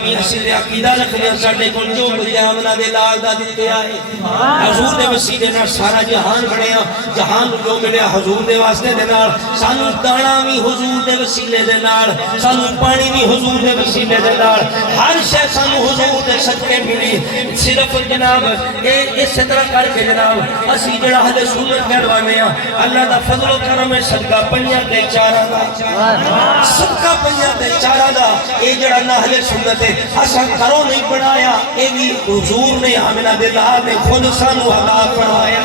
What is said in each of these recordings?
اصل عقیدہ رکھنے ساڈے کول جو ملیا آمنہ دے لال دا دیتے آئے حضور دے وسیلے نال سارا جہان بنیا جہان جو ملیا حضور دے واسطے دے نال سانو دانا بھی حضور دے وسیلے دے نال سانو پانی بھی حضور دے وسیلے دے نال ہر شے سانو حضور دے صدقے ملی صرف جناب اس طرح کر کے جناب اسی جڑا اہل سنت کہلوانے ہیں اللہ دا فضل و کرم ہے صدقہ پنجاں تے چاراں دا صدقہ پنجاں تے چاراں دا اے جڑا اہل سنت ہے اساں کرو نہیں بنایا اے بھی حضور نے آمنہ دلال نے خود سانو عطا فرمایا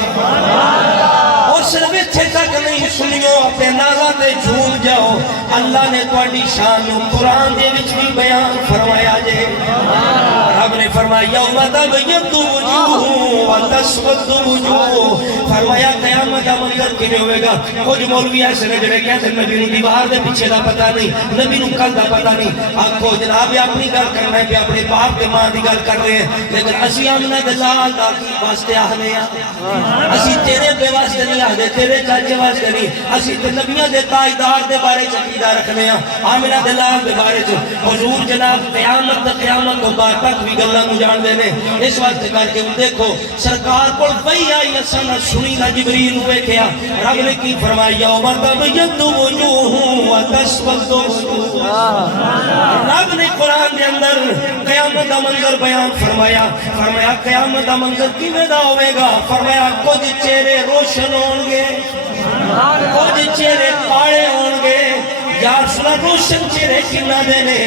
اور صرف اتھے تک نہیں سنیو اپنے نازاں تے جھوم جاؤ اللہ نے تواڈی شان قرآن دے وچ بھی بیان فرمایا جے رب نے فرمایا یوم تبیض وجوہ وتسود وجوہ فرمایا قیامت کا منظر کیویں ہوئے گا کچھ مولوی ایسے نے جڑے کہتے ہیں نبی نوں دیوار دے پیچھے دا پتہ نہیں نبی نوں کل دا پتہ نہیں آکھو جناب اپنی گل کرنا ہے کہ اپنے باپ تے ماں دی گل کر رہے ہیں لیکن اسی آمنہ دلال دا واسطے آہنے ہیں اسی تیرے بے واسطے نہیں آہدے تیرے چاچے واسطے نہیں اسی تے نبیاں دے تاجدار دے بارے عقیدہ رکھنے ہیں آمنہ دلال دے بارے حضور جناب قیامت تو بعد تک بھی گلاں نوں جان دے نے اس واسطے کر کے دیکھو سرکار کول وحی آئی اساں نہ سنی نہ جبریل نوں ویکھیا رب نے کی فرمایا یوم تبیض وجوہ وتسود وجوہ رب نے قرآن دے اندر قیامت دا منظر بیان فرمایا فرمایا قیامت دا منظر کیویں دا ہوے گا فرمایا کچھ چہرے روشن ہون گے کچھ چہرے کالے ہون گے یا رسول روشن چہرے کنا دینے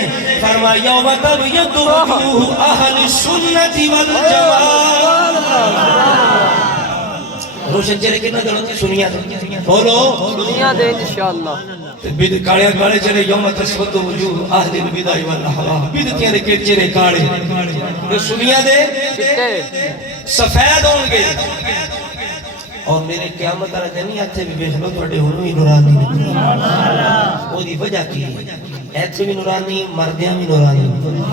فرمایا یوم تبیض وجوہ اہل السنت والجماعت روشن چہرے کنا دینے سنیا دے بولو سنیا دے انشاءاللہ کالے کالے چہرے یوم تسود وجوہ اہل البدع والاہواء بدعتیاں دے چہرے کالے سنیا دے سفید ہوں گے اور میرے قیامت آرہ دنی آتے بھی بیخ لو توڑے ہونو ہی نورانی وہ دی وجہ کی ایتھے بھی نورانی مردیاں بھی نورانی